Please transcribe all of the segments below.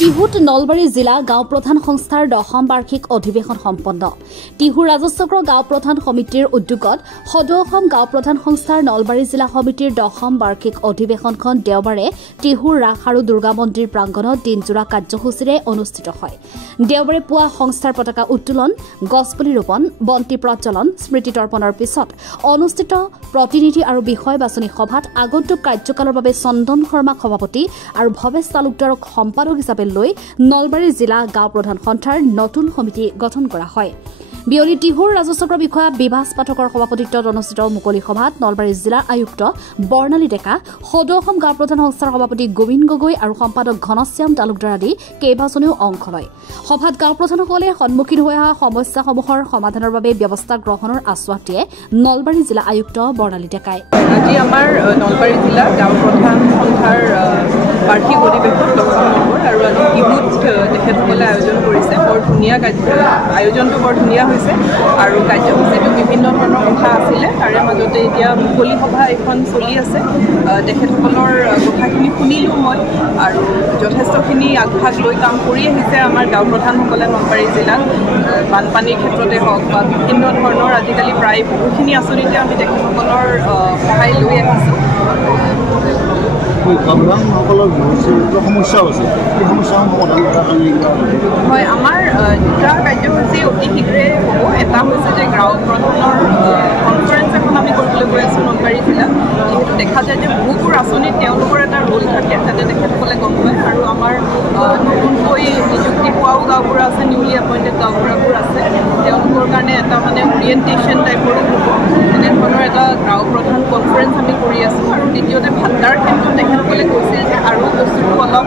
টিহুত নলবাৰী জিলা গাঁও প্ৰধান সংস্থাৰ 10ম বাৰ্ষিক অধিৱেশন সম্পন্ন। টিহু ৰাজচক্ৰ গাঁও প্ৰধান সমিতিৰ উদ্যোগত সদৌ অসম গাঁও প্ৰধান সংস্থাৰ নলবাৰী জিলা সমিতিৰ 10ম বাৰ্ষিক অধিৱেশনখন দেওবাৰে টিহুৰ ৰাস আৰু দুৰ্গা মন্দিৰ প্ৰাংগণত দিনজোৰা কাৰ্যসূচীৰে অনুষ্ঠিত হয়। দেওবাৰে পুৱা সংস্থাৰ পতাকা উত্তোলন, গছপুলি ৰোপণ, বন্তি প্ৰজ্বলন, স্মৃতি তৰ্পণৰ পিছত অনুষ্ঠিত প্ৰতিনিধি আৰু বিষয় বাছনি সভাত আগন্তুক কাৰ্যকালৰ বাবে চন্দন শৰ্মাক সভাপতি আৰু ভৱেশ তালুকদাৰক সম্পাদক হিচাপে লৈ নলবাৰী জিলা গাঁও প্ৰধান সন্থাৰ নতুন সমিতি গঠন কৰা হয়। বিয়লি টিহুৰ ৰাজচক্ৰ বিষয়া বিভাস পাঠকৰ সভাপতিত্বত অনুষ্ঠিত মুকলি সভাত নলবাৰী জিলাৰ আয়ুক্ত বৰ্ণালী ডেকা, সদৌ অসম গাঁও প্ৰধান সংস্থাৰ সভাপতি গোবিন্দ গগৈ আৰু সম্পাদক ঘনশ্যাম তালুকদাৰ আদি কেইবাজনেও অংশ লয়। সভাত গাঁও প্ৰধানসকলে সন্মুখীন হৈ অহা সমস্যাসমূহৰ সমাধানৰ বাবে ব্যৱস্থা গ্ৰহণৰ আশ্বাস দিয়ে নলবাৰী জিলা আয়ুক্ত বৰ্ণালী ডেকাই। আজি আমাৰ নলবাৰী জিলা গাঁও প্ৰধান সন্থাৰ বাৰ্ষিক অধিৱেশন 10ম নম্বৰ আৰু আজি টিহুত তেখেতসকলে আয়োজন কৰিছে। বৰ ধুনীয়া আয়োজনটো বৰ ধুনীয়া হৈছে আৰু কাৰ্যসূচীটো বিভিন্ন ধৰণৰ কথা আছিলে। তাৰে মাজতে এতিয়া মুকলি সভা এখন চলি আছে। তেখেতসকলৰ কথাখিনি শুনিলোঁ মই আৰু যথেষ্টখিনি আগভাগ লৈ কাম কৰি আহিছে আমাৰ গাঁও প্ৰধানসকলে নলবাৰী জিলাত। বানপানীৰ ক্ষেত্ৰতে হওক বা বিভিন্ন ধৰণৰ আজিকালি প্ৰায় বহুখিনি আঁচনিতে আমি তেখেতসকলৰ সহায় লৈ আহিছোঁ। হয়, আমাৰ দুটা কাৰ্যসূচী অতি শীঘ্ৰে হ'ব। এটা হৈছে যে গাঁও প্ৰধানৰ কনফাৰেঞ্চ এখন আমি কৰিবলৈ গৈ আছোঁ নলবাৰী জিলাত। যিহেতু দেখা যায় যে বহুবোৰ আঁচনিত তেওঁলোকৰ এটা ৰোল থাকে, যাতে তেখেতসকলে গম পায় আৰু আমাৰ নতুনকৈ নিযুক্তি পোৱাও গাঁওবোৰ আছে, নিউলি এপইণ্টেড গাঁওবুঢ়াবোৰ আছে। তেওঁলোকৰ কাৰণে এটা মানে অৰিয়েণ্টেশ্যন টাইপৰো হ'ব। তেনেধৰণৰ এটা গাঁও প্ৰধান কনফাৰেঞ্চ আমি কৰি আছোঁ। আৰু দ্বিতীয়তে ভাণ্ডাৰ ক্ষেত্ৰত তেখেতসকলে কৈছিল যে আৰু বস্তুটো অলপ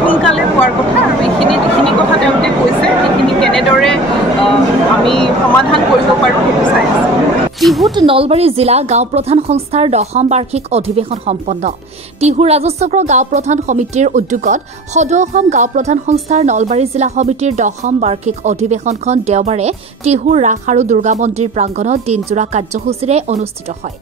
সোনকালে হোৱাৰ কথা আৰু যিখিনি কথা তেওঁলোকে কৈছে সেইখিনি কেনেদৰে আমি সমাধান কৰিব পাৰোঁ সেইটো চাই আছোঁ। টিহুত নলবাৰী জিলা গাঁও প্ৰধান সংস্থাৰ 10ম বাৰ্ষিক অধিৱেশন সম্পন্ন। টিহু ৰাজচক্ৰ গাঁও প্ৰধান সমিতিৰ উদ্যোগত সদৌ অসম গাঁও প্ৰধান সংস্থাৰ নলবাৰী জিলা সমিতিৰ 10ম বাৰ্ষিক অধিৱেশনখন দেওবাৰে টিহুৰ ৰাস আৰু দুৰ্গা মন্দিৰ প্ৰাংগণত দিনজোৰা কাৰ্যসূচীৰে অনুষ্ঠিত হয়।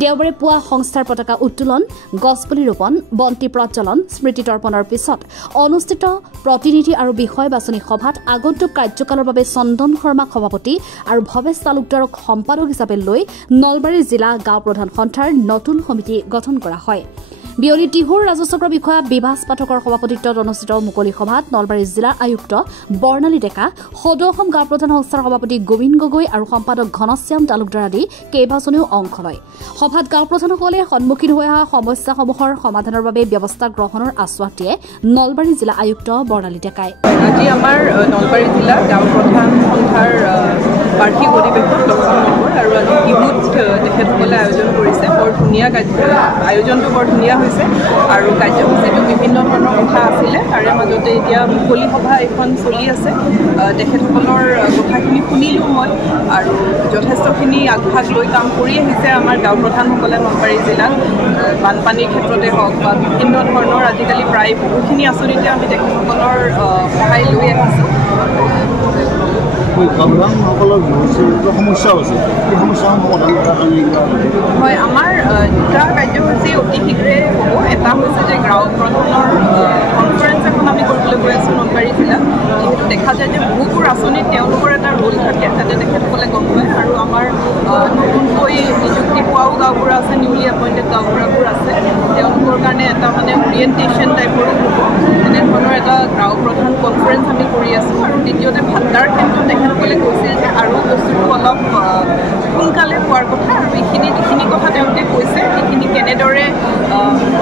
দেওবাৰে পুৱা সংস্থাৰ পতাকা উত্তোলন, গছপুলি ৰোপণ, বন্তি প্ৰজ্বলন, স্মৃতি তৰ্পণৰ পিছত অনুষ্ঠিত প্ৰতিনিধি আৰু বিষয় বাছনি সভাত আগন্তুক কাৰ্যকালৰ বাবে চন্দন শৰ্মাক সভাপতি আৰু ভৱেশ তালুকদাৰক সম্পাদক হিচাপে লৈ নলবাৰী জিলা গাঁও প্ৰধান সন্থাৰ নতুন সমিতি গঠন কৰা হয়। বিয়লি টিহুৰ ৰাজচক্ৰ বিষয়া বিভাস পাঠকৰ সভাপতিত্বত অনুষ্ঠিত মুকলি সভাত নলবাৰী জিলাৰ আয়ুক্ত বৰ্ণালী ডেকা, সদৌ অসম গাঁও প্ৰধান সংস্থাৰ সভাপতি গোবিন্দ গগৈ আৰু সম্পাদক ঘনশ্যাম তালুকদাৰ আদি কেইবাজনেও অংশ লয়। সভাত গাঁও প্ৰধানসকলে সন্মুখীন হৈ অহা সমস্যাসমূহৰ সমাধানৰ বাবে ব্যৱস্থা গ্ৰহণৰ আশ্বাস দিয়ে নলবাৰী জিলা আয়ুক্ত বৰ্ণালী ডেকাই। আজি আমাৰ নলবাৰী জিলা গাঁও প্ৰধান সন্থাৰ বাৰ্ষিক অধিৱেশন 10ম নম্বৰ আৰু আজি টিহুত তেখেতসকলে আয়োজন কৰিছে। বৰ ধুনীয়া আয়োজনটো বৰ ধুনীয়া হৈছে আৰু কাৰ্যসূচীটো বিভিন্ন ধৰণৰ কথা আছিলে। তাৰে মাজতে এতিয়া মুকলি সভা এখন চলি আছে। তেখেতসকলৰ কথাখিনি শুনিলোঁ মই আৰু যথেষ্টখিনি আগভাগ লৈ কাম কৰি আহিছে আমাৰ গাঁও প্ৰধানসকলে নলবাৰী জিলাত। বানপানীৰ ক্ষেত্ৰতে হওক বা বিভিন্ন ধৰণৰ আজিকালি প্ৰায় বহুখিনি আঁচনিতে আমি তেখেতসকলৰ সহায় লৈ আহিছোঁ। হয়, আমাৰ দুটা কাৰ্যসূচী অতি শীঘ্ৰে হ'ব। এটা হৈছে যে গাঁও প্ৰধানৰ কনফাৰেঞ্চ এখন আমি কৰিবলৈ গৈ আছোঁ নলবাৰী জিলাত। যিহেতু দেখা যায় যে বহুবোৰ আঁচনিত তেওঁলোকৰ এটা ৰোল থাকে, যাতে তেখেতসকলে গম পায় আৰু আমাৰ নতুনকৈ নিযুক্তি পোৱাও গাঁওবুঢ়া আছে, নিউলি এপইণ্টেড গাঁওবুঢ়াবোৰ আছে। তেওঁলোকৰ কাৰণে এটা মানে অৰিয়েণ্টেশ্যন টাইপৰো হ'ব। তেনেধৰণৰ এটা গাঁও প্ৰধান কনফাৰেঞ্চ আমি কৰি আছোঁ। আৰু দ্বিতীয়তে ভাণ্ডাৰ ক্ষেত্ৰত তেখেতসকলে কৈছিল যে আৰু বস্তুটো অলপ সোনকালে হোৱাৰ কথা আৰু যিখিনি কথা তেওঁলোকে কৈছে সেইখিনি কেনেদৰে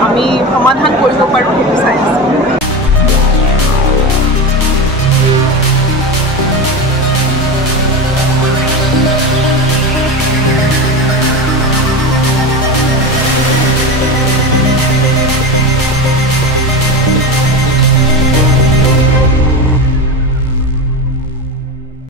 আমি সমাধান কৰিব পাৰোঁ সেইটো চাই আছোঁ।